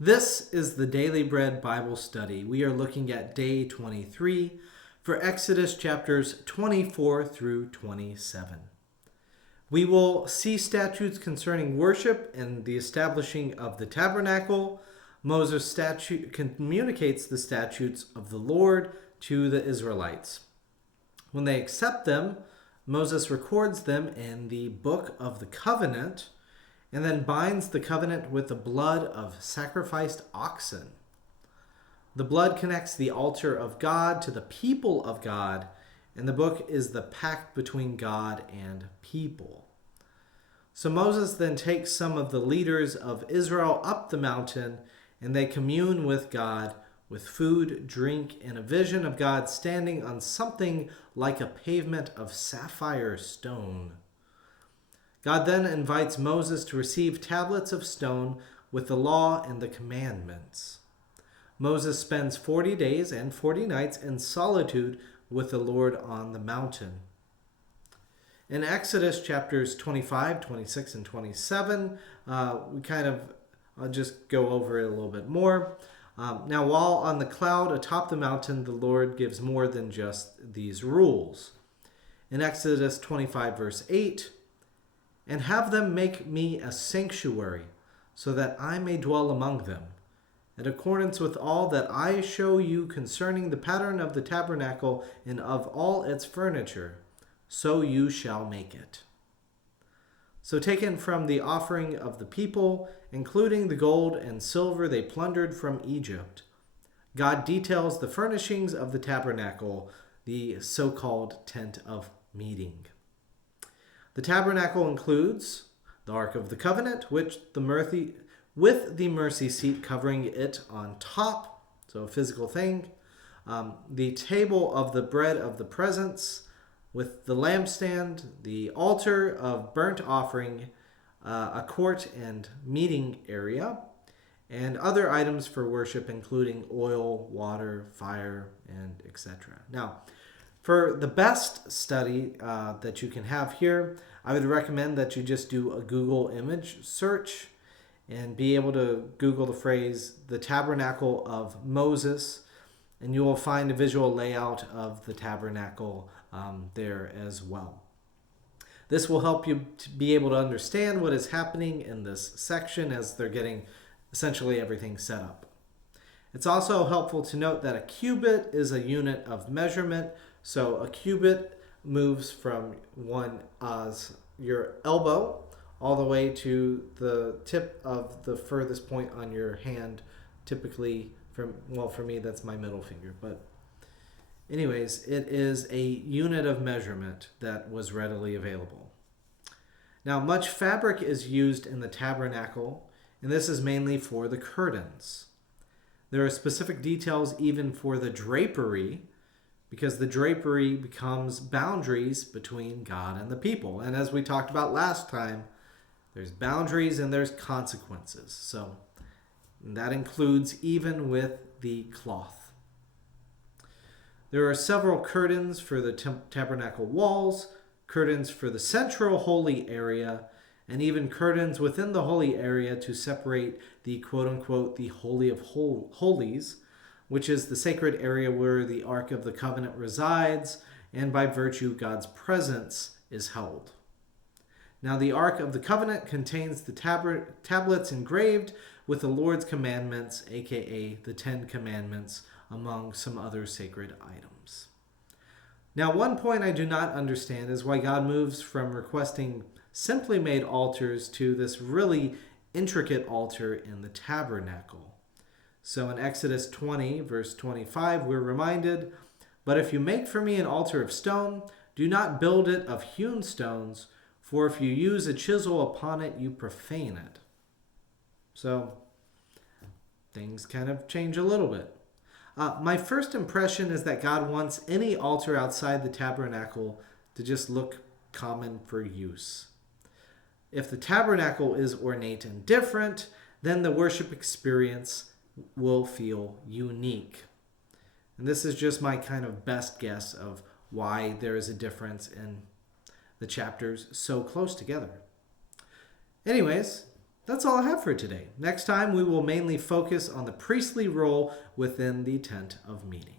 This is the Daily Bread Bible Study. We are looking at day 23 for Exodus chapters 24 through 27. We will see statutes concerning worship and the establishing of the tabernacle. Moses communicates the statutes of the Lord to the Israelites. When they accept them, Moses records them in the Book of the Covenant and then binds the covenant with the blood of sacrificed oxen. The blood connects the altar of God to the people of God, and the book is the pact between God and people. So Moses then takes some of the leaders of Israel up the mountain, and they commune with God with food, drink, and a vision of God standing on something like a pavement of sapphire stone. God then invites Moses to receive tablets of stone with the law and the commandments. Moses spends 40 days and 40 nights in solitude with the Lord on the mountain. In Exodus chapters 25, 26, and 27, I'll just go over it a little bit more. Now, while on the cloud atop the mountain, the Lord gives more than just these rules. In Exodus 25, verse 8, "And have them make me a sanctuary, so that I may dwell among them, in accordance with all that I show you concerning the pattern of the tabernacle and of all its furniture, so you shall make it." So taken from the offering of the people, including the gold and silver they plundered from Egypt, God details the furnishings of the tabernacle, the so-called tent of meeting. The tabernacle includes the Ark of the Covenant, with the mercy seat covering it on top, so a physical thing. The table of the bread of the presence, with the lampstand, the altar of burnt offering, a court and meeting area, and other items for worship, including oil, water, fire, and etc. Now, for the best study that you can have here, I would recommend that you just do a Google image search and be able to Google the phrase, the tabernacle of Moses, and you will find a visual layout of the tabernacle there as well. This will help you to be able to understand what is happening in this section as they're getting essentially everything set up. It's also helpful to note that a cubit is a unit of measurement. So a cubit moves from your elbow all the way to the tip of the furthest point on your hand, typically for me, that's my middle finger. But anyways, it is a unit of measurement that was readily available. Now, much fabric is used in the tabernacle, and this is mainly for the curtains. There are specific details even for the drapery, because the drapery becomes boundaries between God and the people. And as we talked about last time, there's boundaries and there's consequences. So that includes even with the cloth. There are several curtains for the tabernacle walls, curtains for the central holy area, and even curtains within the holy area to separate the quote-unquote the Holy of Holies, which is the sacred area where the Ark of the Covenant resides, and by virtue God's presence is held. Now the Ark of the Covenant contains the tablets engraved with the Lord's commandments, aka the 10 Commandments, among some other sacred items. Now, one point I do not understand is why God moves from requesting simply made altars to this really intricate altar in the tabernacle. So in Exodus 20, verse 25, we're reminded, "But if you make for me an altar of stone, do not build it of hewn stones, for if you use a chisel upon it, you profane it." So things kind of change a little bit. My first impression is that God wants any altar outside the tabernacle to just look common for use. If the tabernacle is ornate and different, then the worship experience will feel unique. And this is just my kind of best guess of why there is a difference in the chapters so close together. Anyways, That's all I have for today. Next time, we will mainly focus on the priestly role within the tent of meeting.